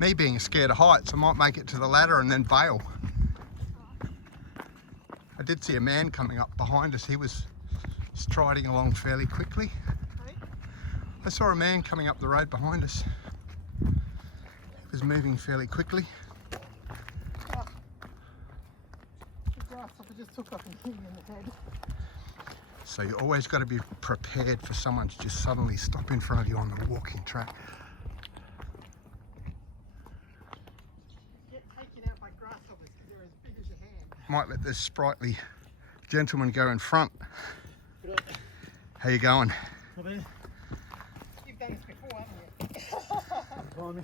Me being scared of heights, I might make it to the ladder and then bail. I did see a man coming up behind us. He was striding along fairly quickly. I saw a man coming up the road behind us. He was moving fairly quickly. The grasshopper just took off and hit me in the head. So you always got to be prepared for someone to just suddenly stop in front of you on the walking track. Get taken out by grasshoppers because they're as big as your hand. Might let this sprightly gentleman go in front. How you going? You've done this before, haven't you?